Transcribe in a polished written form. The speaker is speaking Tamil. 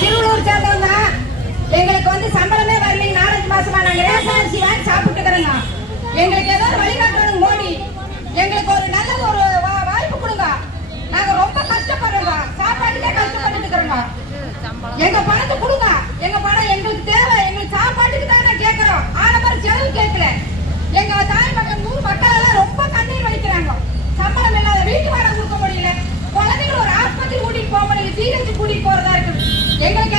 திருவள்ளூர் சேர்ந்தவங்க எங்களுக்கு வந்து சம்பளமே வரலைங்க. 4 மாசமா நாங்க ரேஷன் அரிசி வாங்கி சாப்பிட்டு இருக்கிறோங்க. எங்களுக்கு ஏதாவது வழிகாட்டணும் மோடி. எங்களுக்கு ஒரு நல்ல ஒரு வாய்ப்பு கொடுங்க. நாங்க ரொம்ப கஷ்டப்படுறோங்க, சாப்பாட்டுக்கே கஷ்டப்பட்டு இருக்கிறோங்க. எங்க பணத்தை கொடுங்க. எங்க பணம் எங்களுக்கு தேவை. எங்களுக்கு சாப்பாட்டுக்கு தான் கேட்கிறோம். ஆனவர் செலவு கேட்கல. எங்க தாய் மக்கள் 100 மக்கள் எல்லாம் ரொம்ப கண்ணீர் வலிக்கிறாங்க. சம்பளம் இல்லாத வீட்டு வாடகை கொடுக்க முடியல. குழந்தைகள் ஒரு ஆஸ்பத்திரி கூட்டிட்டு போக முடியல. சீரழிச்சு கூட்டிட்டு போறதா இருக்குது. எங்களுக்கு